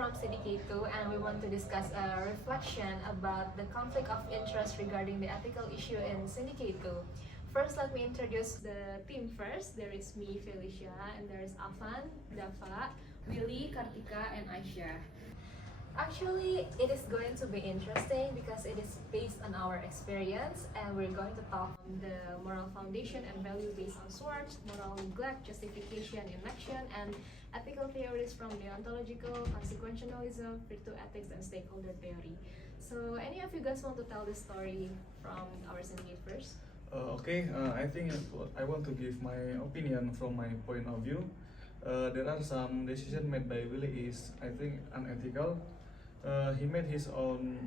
from Syndicate 2 and we want to discuss a reflection about the conflict of interest regarding the ethical issue in Syndicate 2. First, let me introduce the team first. There is me, Felicia, and there is Avan, Dafa, Willy, Kartika, and Aisyah. Actually, it is going to be interesting because it is based on our experience and we're going to talk on the moral foundation and value based on swords, moral neglect, justification in action, and ethical theories from deontological, consequentialism, virtue ethics, and stakeholder theory. So, any of you guys want to tell the story from our syndicate first? I think I want to give my opinion from my point of view. There are some decisions made by Willy is, I think, unethical. He made his own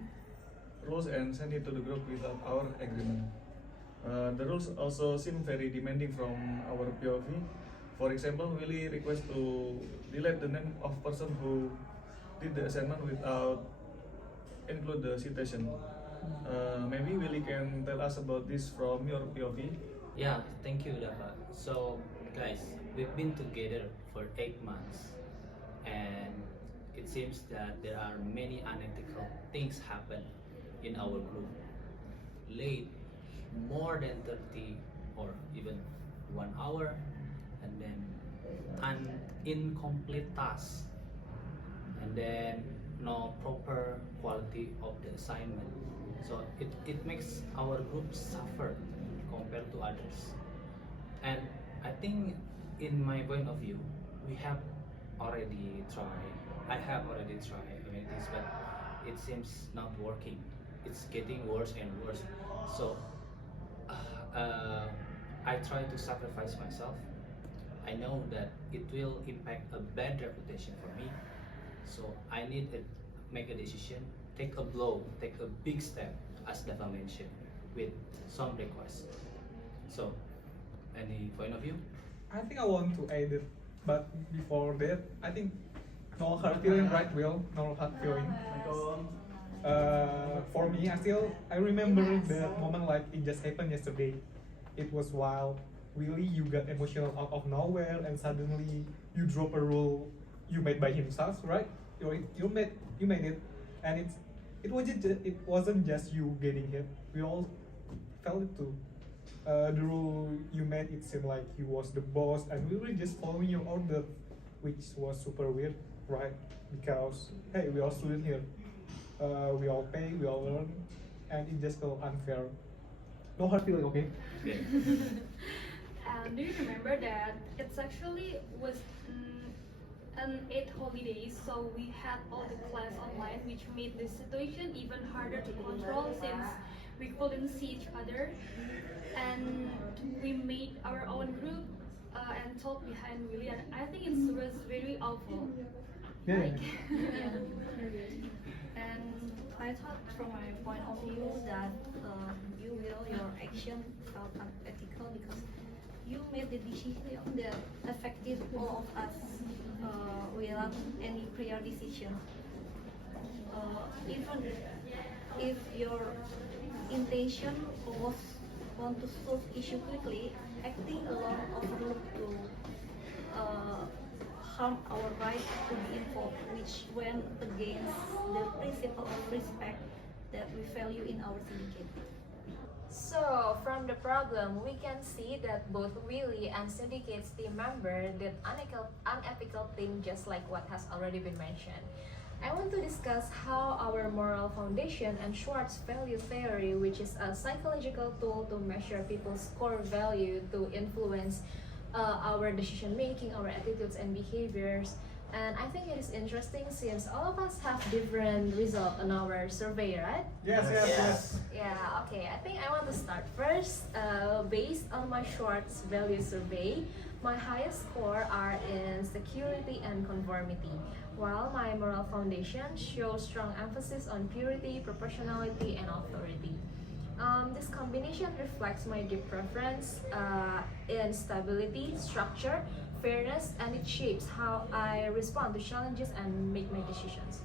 rules and sent it to the group without our agreement. The rules also seem very demanding from our POV. For example, Willy requests to delete the name of person who did the assignment without include the citation. Maybe Willy can tell us about this from your POV. Yeah, thank you, Dafa. So, guys, we've been together for 8 months, and it seems that there are many unethical things happen in our group. Late, more than 30 or even 1 hour, and then an incomplete task, and then no proper quality of the assignment. So it makes our group suffer compared to others. And I think in my point of view, we have already tried. I have already tried amenities, but it seems not working. It's getting worse and worse. So I try to sacrifice myself. I know that it will impact a bad reputation for me. So I need to make a decision, take a blow, take a big step, as Dafa mentioned, with some requests. So, any point of view? I think I want to add it, but before that, I think no hard feeling, right, Will? No hard feeling. For me, I remember that moment like it just happened yesterday. It was wild. Really, you got emotional out of nowhere, and suddenly you drop a rule you made by himself, right? You made it, and it wasn't just you getting hit. We all felt it too. The rule you made, it seemed like you was the boss, and we were just following your order, which was super weird, right? Because hey, we all student here, we all pay, we all learn, and it just felt unfair. No hard feeling, okay? Yeah. Do you remember that it's actually was an 8 holidays, so we had all the class online, which made the situation even harder to control since we couldn't see each other, and we made our own group and talked behind Willy, and I think it was very awful. Yeah. Like, And I thought from my point of view that your action felt unethical because you made the decision that affected all of us without any prior decision. Even if your intention was want to solve issue quickly, acting alone overlooked to harm our right to be involved, which went against the principle of respect that we value in our syndicate. So, from the problem, we can see that both Willy and Syndicate's team member did unethical things just like what has already been mentioned. I want to discuss how our moral foundation and Schwartz value theory, which is a psychological tool to measure people's core value to influence our decision making, our attitudes and behaviors. And I think it is interesting since all of us have different results on our survey, right? Yes. Yeah, okay. I think I want to start first. Based on my Schwartz value survey, my highest score are in security and conformity, while my moral foundation shows strong emphasis on purity, proportionality, and authority. This combination reflects my deep preference in stability, structure, fairness, and it shapes how I respond to challenges and make my decisions.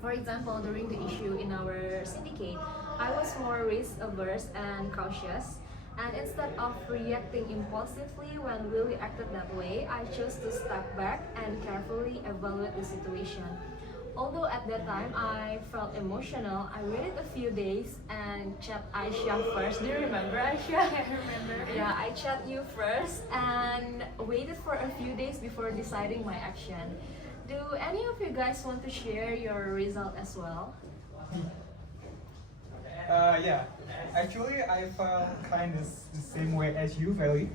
For example, during the issue in our syndicate, I was more risk-averse and cautious, and instead of reacting impulsively when Willy acted that way, I chose to step back and carefully evaluate the situation. Although at that time I felt emotional, I waited a few days and chat Aisyah first. Do you remember Aisyah? I remember. Yeah, I chat you first and waited for a few days before deciding my action. Do any of you guys want to share your result as well? Yeah, actually I felt kind of the same way as you, Willy,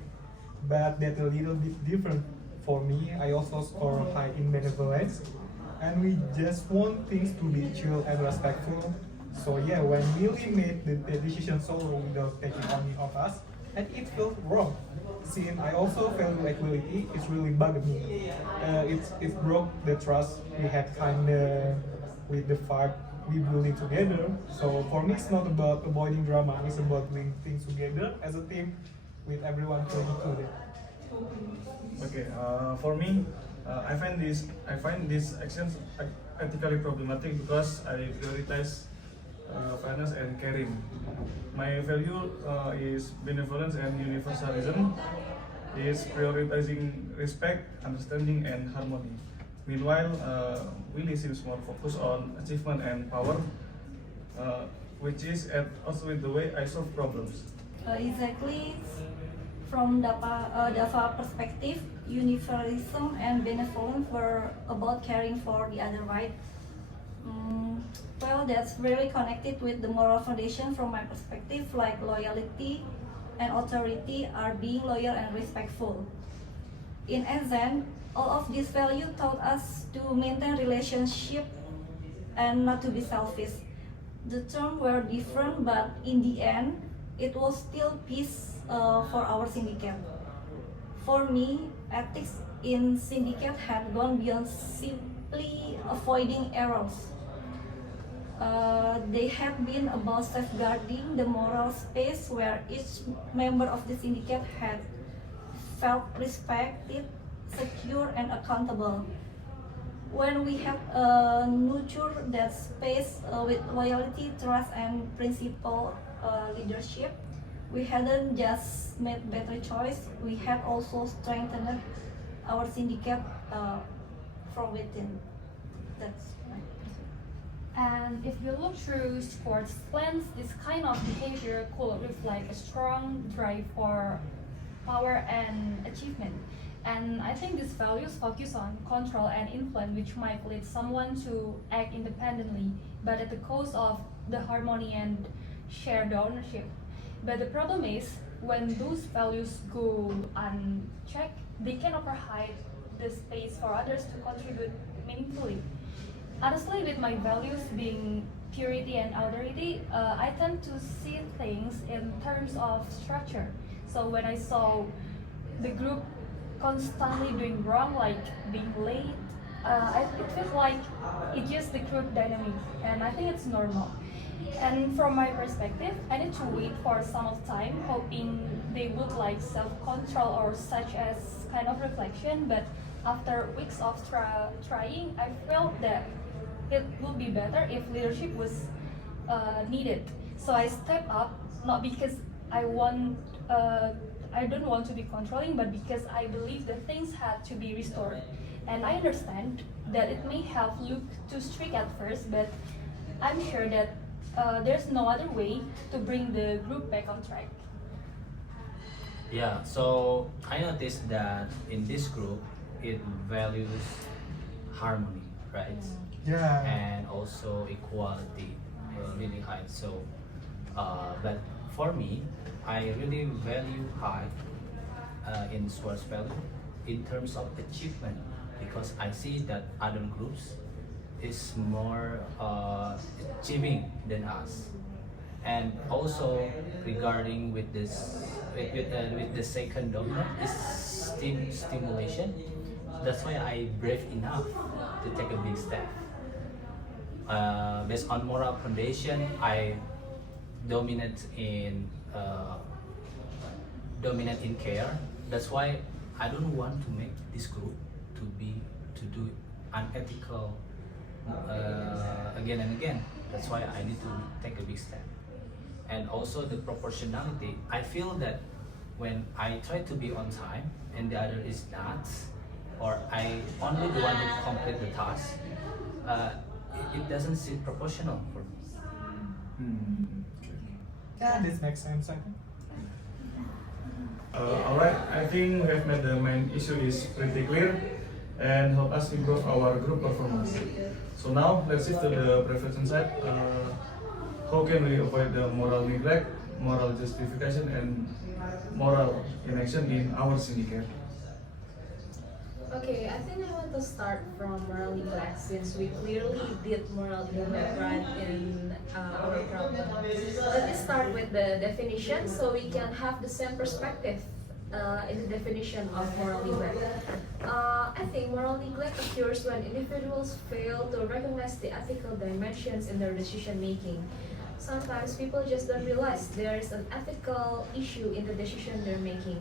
but that a little bit different. For me, I also score high in benevolence, and we just want things to be chill and respectful. So yeah, when Willy made the decision solo without taking any of us, and it felt wrong. Since I also felt like Willy, it's really bugged me. It broke the trust we had kinda with the five we building together. So for me, it's not about avoiding drama. It's about doing things together as a team, with everyone feeling included. Okay, for me, I find these actions ethically problematic because I prioritize fairness and caring. My value is benevolence and universalism. Is prioritizing respect, understanding, and harmony. Meanwhile, Willy seems more focused on achievement and power, which is at also with the way I solve problems. Exactly. From Dafa perspective, universalism and benevolence were about caring for the other, right? Well, that's really connected with the moral foundation from my perspective, like loyalty and authority are being loyal and respectful. In essence, all of these values taught us to maintain relationship and not to be selfish. The terms were different, but in the end, it was still peace for our syndicate. For me, ethics in syndicate had gone beyond simply avoiding errors. They have been about safeguarding the moral space where each member of the syndicate had felt respected, secure, and accountable. When we have nurtured that space with loyalty, trust, and principle leadership, we hadn't just made better choice, we had also strengthened our syndicate from within. That's my And if you look through sports lens, this kind of behavior could reflect a strong drive for power and achievement. And I think these values focus on control and influence, which might lead someone to act independently, but at the cost of the harmony and shared ownership. But the problem is, when those values go unchecked, they can override the space for others to contribute meaningfully. Honestly, with my values being purity and authority, I tend to see things in terms of structure. So when I saw the group constantly doing wrong, like being late, it feels like it's just the group dynamic, and I think it's normal. And from my perspective, I need to wait for some of time, hoping they would like self-control or such as kind of reflection. But after weeks of trying, I felt that it would be better if leadership was needed. So I stepped up, not because I don't want to be controlling, but because I believe that things had to be restored. And I understand that it may have looked too strict at first, but I'm sure that there's no other way to bring the group back on track. Yeah, so I noticed that in this group, it values harmony, right? Yeah. And also equality, really high. So, but for me, I really value high in sports value in terms of achievement, because I see that other groups is more achieving than us. And also regarding with this with the second dominant is stimulation. That's why I brave enough to take a big step. Based on moral foundation, I dominate in care. That's why I don't want to make this group to do unethical again and again. That's why I need to take a big step. And also the proportionality. I feel that when I try to be on time and the other is not, or I only the one who complete the task, it doesn't seem proportional for me. Okay. Yeah, this makes sense, I think. Alright, I think we have made the main issue is pretty clear and help us improve our group performance. So now let's shift to the prevention side. How can we avoid the moral neglect, moral justification, and moral inaction in our syndicate? Okay, I think I want to start from moral neglect since we clearly did moral neglect right in our problem. Let me start with the definition so we can have the same perspective in the definition of moral neglect. I think moral neglect occurs when individuals fail to recognize the ethical dimensions in their decision making. Sometimes people just don't realize there is an ethical issue in the decision they're making.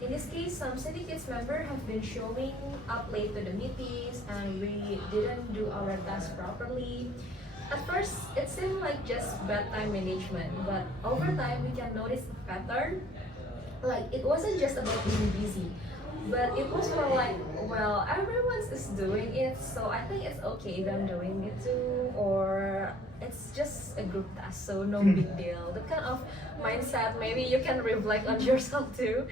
In this case, some syndicates members have been showing up late to the meetings and we didn't do our task properly. At first, it seemed like just bad time management, but over time we can notice a pattern. Like, it wasn't just about being busy, but it was more like, well, everyone is doing it, so I think it's okay if I'm doing it too, or it's just a group task, so no big deal. That kind of mindset, maybe you can reflect on yourself too.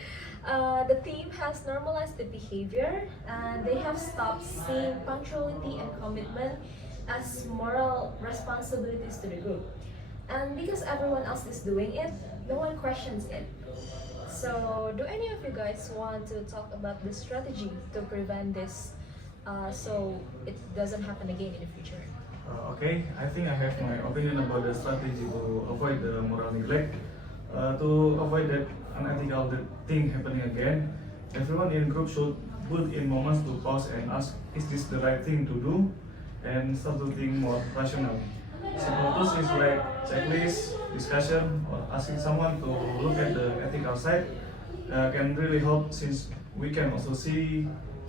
The team has normalized the behavior and they have stopped seeing punctuality and commitment as moral responsibilities to the group. And because everyone else is doing it, no one questions it. So, do any of you guys want to talk about the strategy to prevent this so it doesn't happen again in the future? Okay, I think I have my opinion about the strategy to avoid the moral neglect. To avoid that unethical thing happening again, everyone in group should put in moments to pause and ask, is this the right thing to do? And start to think more rationally. Simple tools is like checklist, discussion, or asking someone to look at the ethical side can really help since we can also see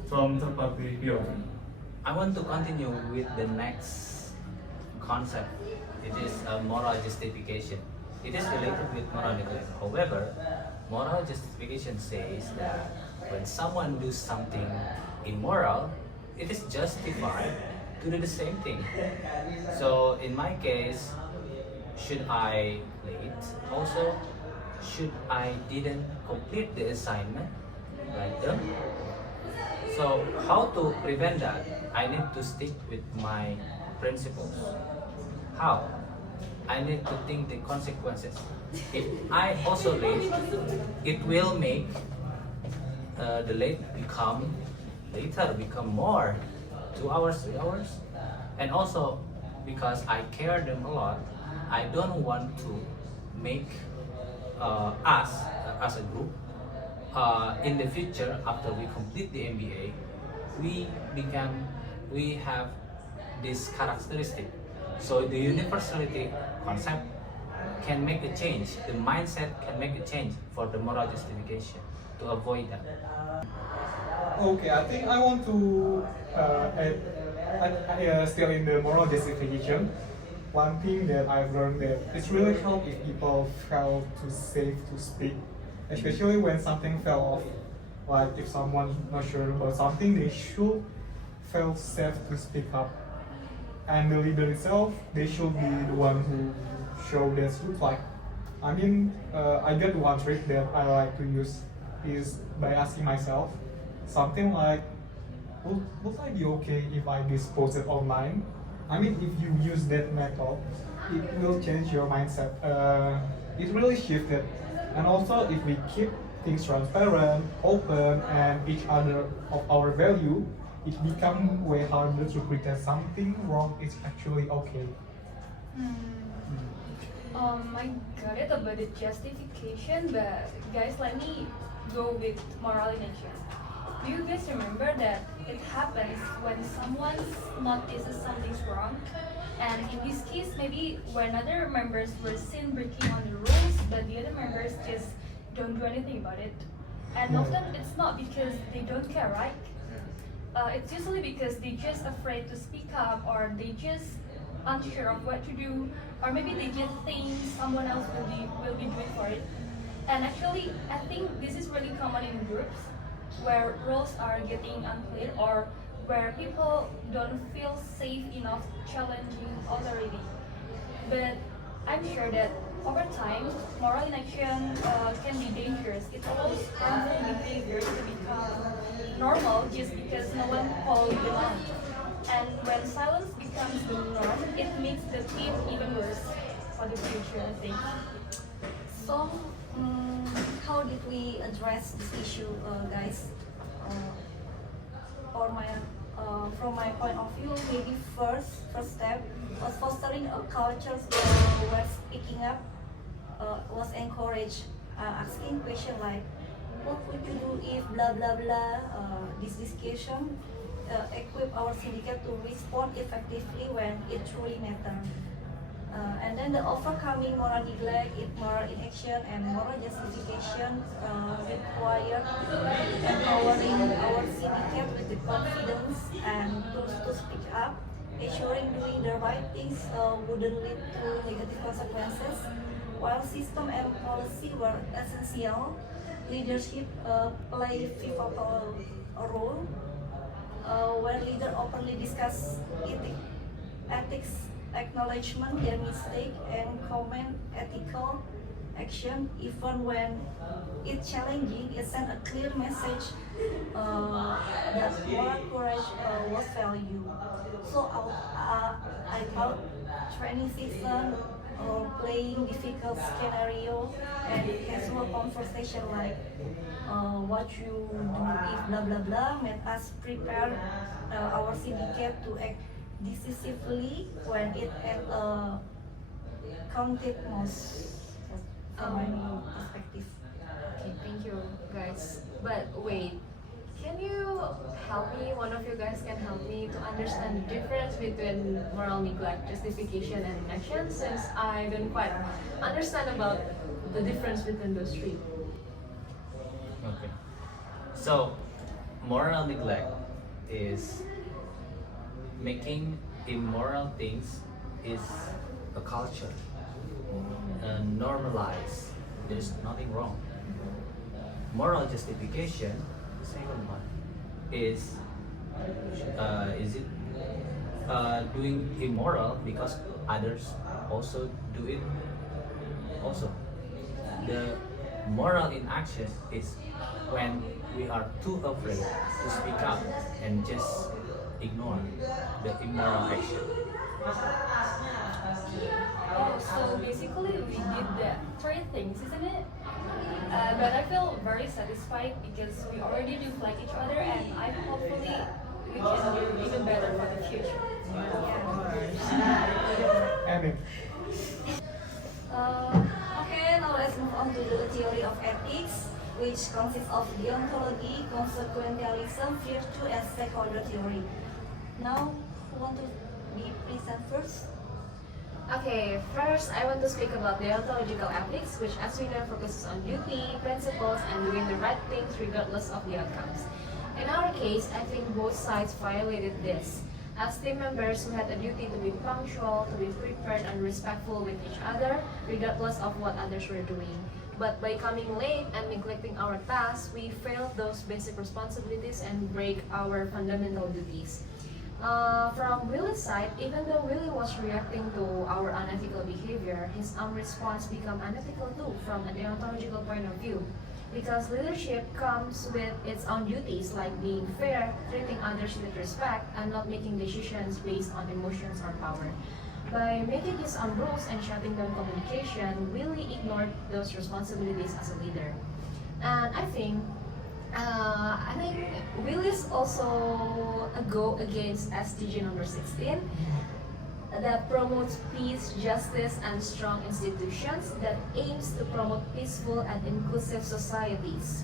from third party POV. I want to continue with the next concept. It is moral justification. It is related with moral neglect. However, moral justification says that when someone does something immoral, it is justified to do the same thing. So in my case, should I late? Also, should I didn't complete the assignment like them? So how to prevent that? I need to stick with my principles. How? I need to think the consequences. If I also late, it will make the late become later become more 2 hours, 3 hours, and also because I care them a lot, I don't want to make us as a group in the future after we complete the MBA, we have this characteristic. So the universality concept can make a change. The mindset can make a change for the moral justification to avoid that. Okay, I think I want to still in the moral justification. One thing that I've learned that it's really helpful if people feel too safe to speak, especially when something fell off. Like if someone's not sure about something, they should feel safe to speak up. And the leader itself, they should be the one who show their truth. Like, I mean, I got one trick that I like to use is by asking myself something like, would I be okay if I dispose it online? I mean, if you use that method, it will change your mindset. It really shifted. And also, if we keep things transparent, open, and each other of our value, it becomes way harder to pretend something wrong is actually okay. I got it about the justification, but guys, let me go with moral inaction. Do you guys remember that it happens when someone notices something's wrong? And in this case, maybe when other members were seen breaking on the rules, but the other members just don't do anything about it. And often it's not because they don't care, right? It's usually because they're just afraid to speak up, or they just unsure of what to do, or maybe they just think someone else will be doing for it. And actually, I think this is really common in groups where roles are getting unclear, or where people don't feel safe enough challenging authority. But I'm sure that over time, moral inaction can be dangerous. It allows harmful behavior to become normal just because no one called it out. And when silence becomes the norm, it makes the team even worse for the future, I think. So, how did we address this issue, guys? Or my, from my point of view, maybe first step was fostering a culture where speaking up was encouraged. Asking questions like, "What would you do if blah blah blah?" This discussion equip our syndicate to respond effectively when it truly matters. And then the overcoming moral neglect, moral inaction, and moral justification require empowering our syndicate with the confidence and tools to speak up, ensuring doing the right things wouldn't lead to negative consequences. While system and policy were essential, leadership played a pivotal role. When leaders openly discuss ethics, acknowledgement their mistake, and comment ethical action even when it's challenging, it sends a clear message that moral courage was valued. So I thought training season or playing difficult scenario and casual conversation like what you do if blah blah blah made us prepare our syndicate to act decisively when it counted most from my perspective. Okay, thank you guys. But wait, can you help me? One of you guys can help me to understand the difference between moral neglect, justification, and inaction, since I don't quite understand about the difference between those three. Okay. So, moral neglect is making immoral things is a culture, normalized. There's nothing wrong. Moral justification, the second one, is it doing immoral because others also do it? Also, the moral inaction is when we are too afraid to speak up and just ignore the immoral action. So basically, we did the three things, isn't it? But I feel very satisfied because we already reflect each other, and I hopefully we can do even better for the future. Amen. Okay, now let's move on to the theory of ethics, which consists of deontology, consequentialism, virtue, and stakeholder theory. Now, who want to be present first? Okay, first I want to speak about deontological ethics, which as we know focuses on duty, principles, and doing the right things regardless of the outcomes. In our case, I think both sides violated this. As team members who had a duty to be punctual, to be prepared and respectful with each other, regardless of what others were doing. But by coming late and neglecting our tasks, we failed those basic responsibilities and break our fundamental duties. From Willy's side, even though Willy was reacting to our unethical behavior, his response became unethical too from a deontological point of view. Because leadership comes with its own duties like being fair, treating others with respect, and not making decisions based on emotions or power. By making his own rules and shutting down communication, Willy ignored those responsibilities as a leader. And I think Willy's also a go against SDG number 16 that promotes peace, justice, and strong institutions that aims to promote peaceful and inclusive societies.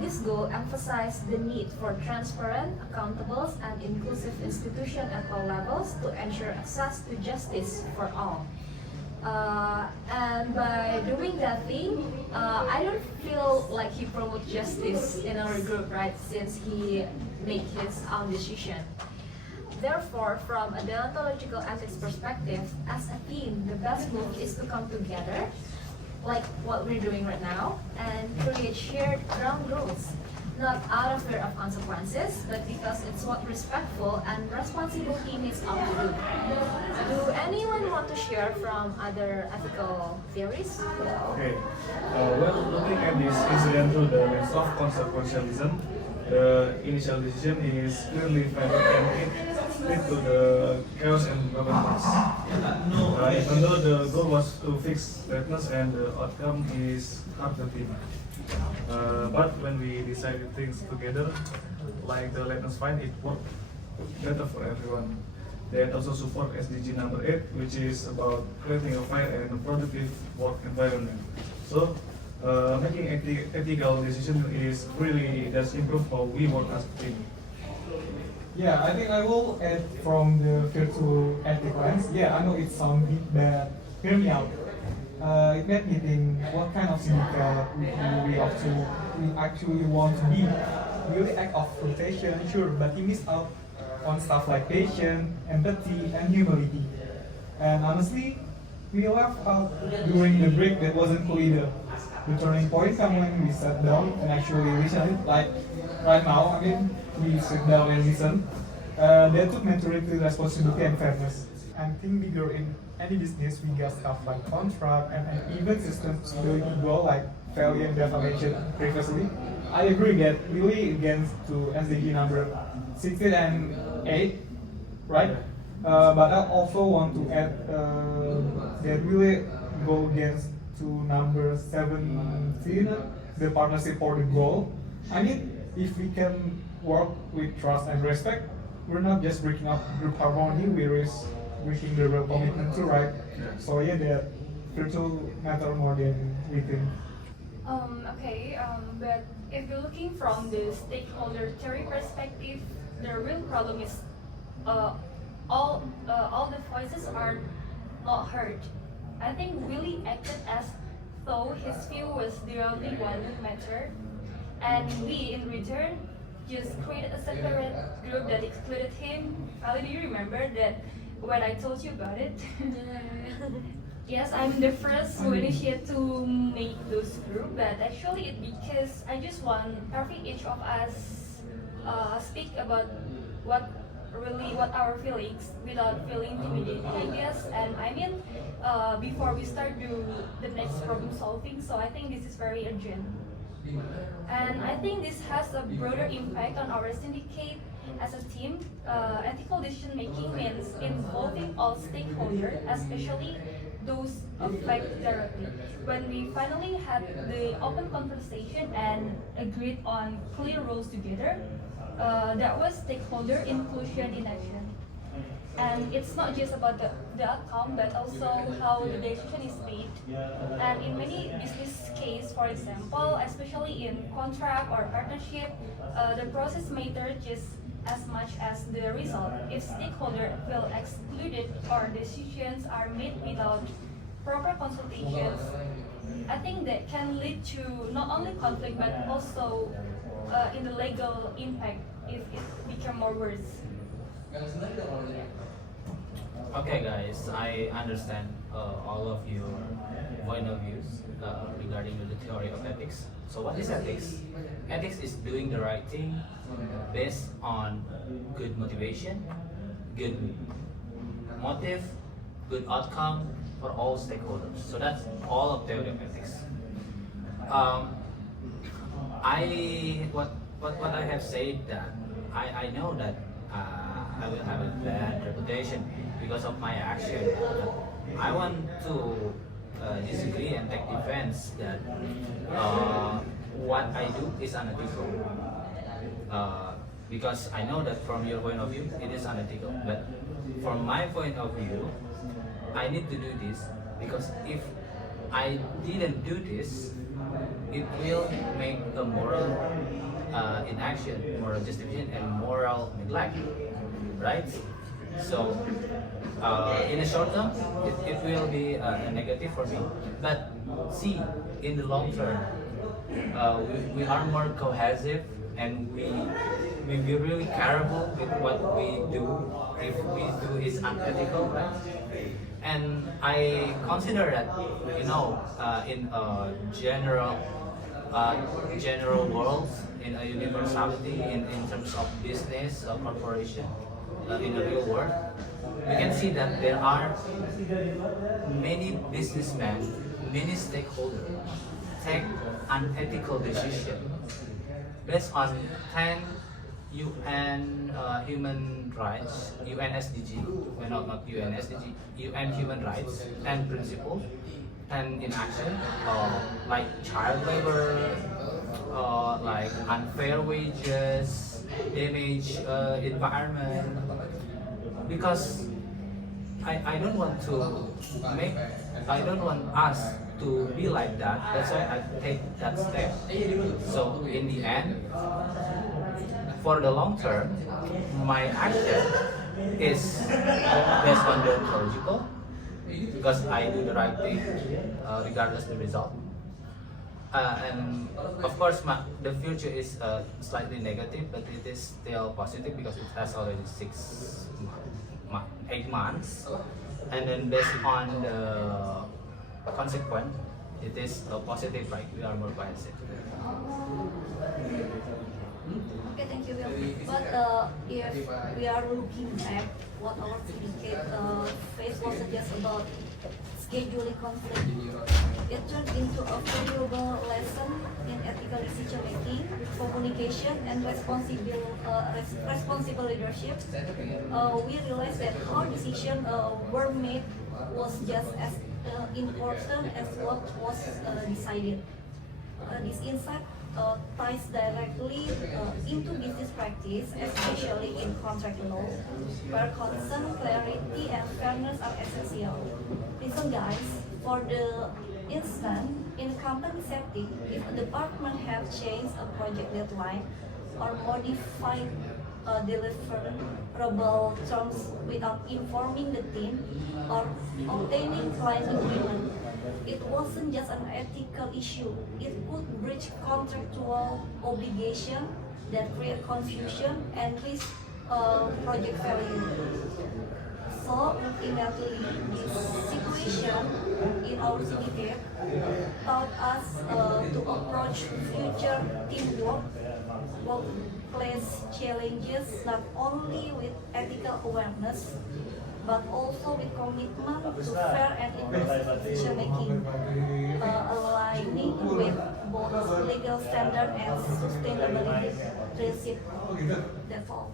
This goal emphasized the need for transparent, accountable, and inclusive institutions at all levels to ensure access to justice for all. And by doing that thing, I don't feel like he promotes justice in our group, right? Since he made his own decision. Therefore, from a deontological ethics perspective, as a team, the best move is to come together, like what we're doing right now, and create shared ground rules. not out of fear of consequences, but because it's what respectful and responsible teammates ought to do. Do anyone want to share from other ethical theories? Okay. Well, looking at this incident through the lens of consequentialism, the initial decision is clearly valid and it led to the chaos and broken parts. Even though the goal was to fix lateness and the outcome is hard to think. But when we decided things together, like the lateness fight, it worked better for everyone. They also support SDG number 8, which is about creating a fair and productive work environment. So, making ethical decision is really does improve how we work as a team. Yeah, I think I will add from the virtual ethic lens. Yeah, I know it sounds deep, but hear me out. It made me think what kind of syndicate we actually want to be. Really act of flirtation, sure, but he missed out on stuff like patience, empathy, and humility. And honestly, we laughed out during the break that wasn't cool either. The turning point came when we sat down and actually listened. Like right now, I mean, we sit down and listen. That took maturity, responsibility, and fairness. And think bigger in any business, we got stuff like contract and even systems really go like Farel and Dafa mentioned previously. I agree that really against to SDG number 16 and 8, right? But I also want to add that really go against to number 17, the partnership for the goal. I mean, if we can work with trust and respect, we're not just breaking up group harmony, we're breaking the real commitment too, right? Yes. So yeah, that virtual matter more than we think. But if you're looking from the stakeholder theory perspective, the real problem is all the voices are not heard. I think Willy acted as though his view was the only one that mattered, and we, in return, just created a separate group that excluded him. Ali, do you remember that when I told you about it? Yes, I'm the first who initiated to make those group, but actually it's because I just want each of us speak about what our feelings without feeling intimidated, I guess. And I mean, before we start the next problem solving, so I think this is very urgent. And I think this has a broader impact on our syndicate as a team. Ethical decision making means involving all stakeholders, especially those affected directly. When we finally had the open conversation and agreed on clear rules together, that was stakeholder inclusion in action. And it's not just about the outcome, but also how the decision is made. And in many business case, for example, especially in contract or partnership, the process matters just as much as the result. If stakeholders feel excluded or decisions are made without proper consultations, I think that can lead to not only conflict but also in the legal impact if it become more worse. Okay, guys, I understand all of your point of views regarding the theory of ethics. So, what is ethics? Ethics is doing the right thing based on good motivation, good motive, good outcome for all stakeholders. So that's all of theory of ethics. What I have said that I know that I will have a bad reputation because of my action. I want to disagree and take defense that what I do is unethical. Because I know that from your point of view, it is unethical. But from my point of view, I need to do this because if I didn't do this, it will make a moral inaction, moral justification, and moral neglect, right? So, in the short term, it will be a negative for me. But see, in the long term, we are more cohesive and we be really careful with what we do if we do is unethical, right? And I consider that, in general world, in a universality in terms of business or corporation in the real world, we can see that there are many businessmen, many stakeholders take unethical decision based on 10 UN human rights, UN SDG, well, not UN SDG, UN human rights and principles, and in action, like child labor, like unfair wages, damage environment. Because I don't want to make, I don't want us to be like that. That's why I take that step. So in the end, for the long term, my action is based on the logical, because I do the right thing regardless the result. And of course, the future is slightly negative, but it is still positive because it has already 8 months. And then based on the consequence, it is positive, right? We are more positive. Okay, thank you, Will. But if we are looking back, what our syndicate faced wasn't just about scheduling conflict. It turned into a valuable lesson in ethical decision making, communication, and responsible leadership. We realized that how decisions were made was just as important as what was decided. This insight ties directly into business practice, especially in contract law, where consent, clarity, and fairness are essential. Listen, guys, for the instance, in company setting, if a department have changed a project deadline or modified deliverable terms without informing the team or obtaining client agreement, it wasn't just an ethical issue. It could breach contractual obligation that create confusion and risk project failure. So ultimately, this situation in our syndicate taught us to approach future teamwork, workplace challenges not only with ethical awareness, but also with commitment to fair and inclusive decision making, aligning with both legal standard and sustainability principles. That's all.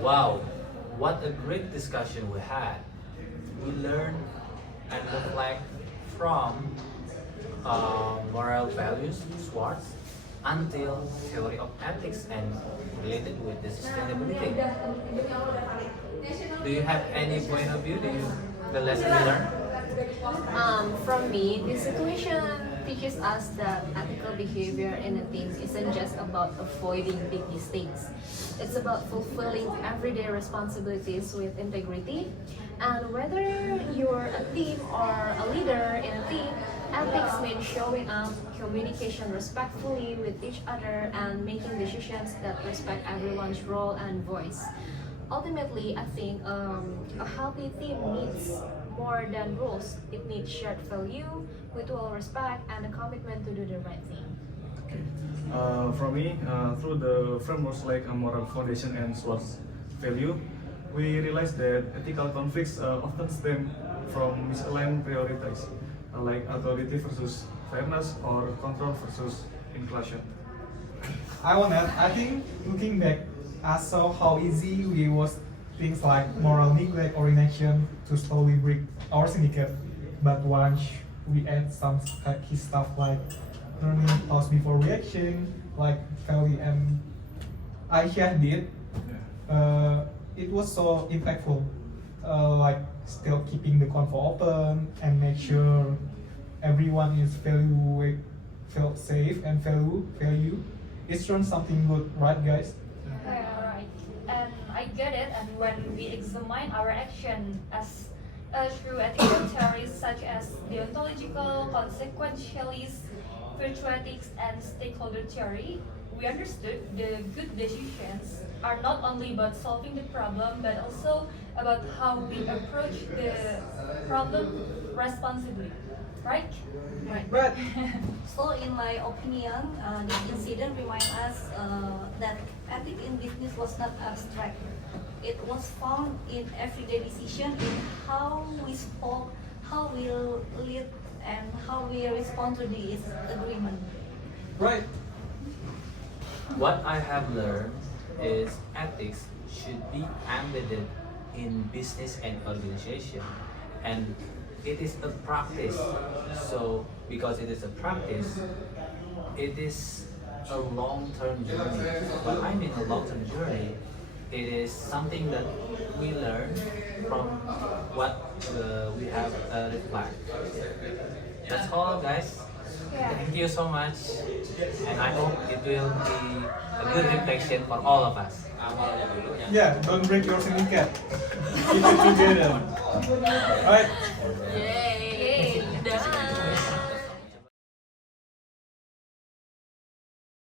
Wow, what a great discussion we had. We learned and reflect from moral values, SWORDs, until theory of ethics and related with the sustainability. Do you have any point of view? The lesson we learned? From me, this situation teaches us that ethical behavior in a team isn't just about avoiding big mistakes. It's about fulfilling everyday responsibilities with integrity. And whether you're a team or a leader in a team, ethics means showing up, communication respectfully with each other, and making decisions that respect everyone's role and voice. Ultimately, I think a healthy team needs more than rules. It needs shared value, mutual respect, and a commitment to do the right thing. For me, through the frameworks like a moral foundation and SWORD's value, we realized that ethical conflicts often stem from misaligned priorities, like authority versus fairness or control versus inclusion. I think looking back, I saw how easy we was things like moral neglect or inaction to slowly break our syndicate. But once we add some key stuff like learning pause before reaction, like Feli and Aisyah did, it was so impactful. Like still keeping the convo open and make sure everyone is felt safe and value. It's done something good, right, guys? Yeah, right. And I get it. And when we examine our action as through ethical theories such as deontological, consequentialist, virtue ethics, and stakeholder theory, we understood the good decisions are not only about solving the problem, but also about how we approach the problem responsibly. right? Right. So, in my opinion, this incident reminds us that ethics in business was not abstract. It was found in everyday decision, in how we spoke, how we lead, and how we respond to this agreement. Right. What I have learned is ethics should be embedded in business and organization, and it is a practice. So because it is a practice, it is a long-term journey. What I mean a long-term journey, it is something that we learn from what we have reflect. That's all, guys. Thank you so much, and I hope it will be a good reflection for all of us. Yeah, don't break your syndicate. Keep it together. Right. Yay!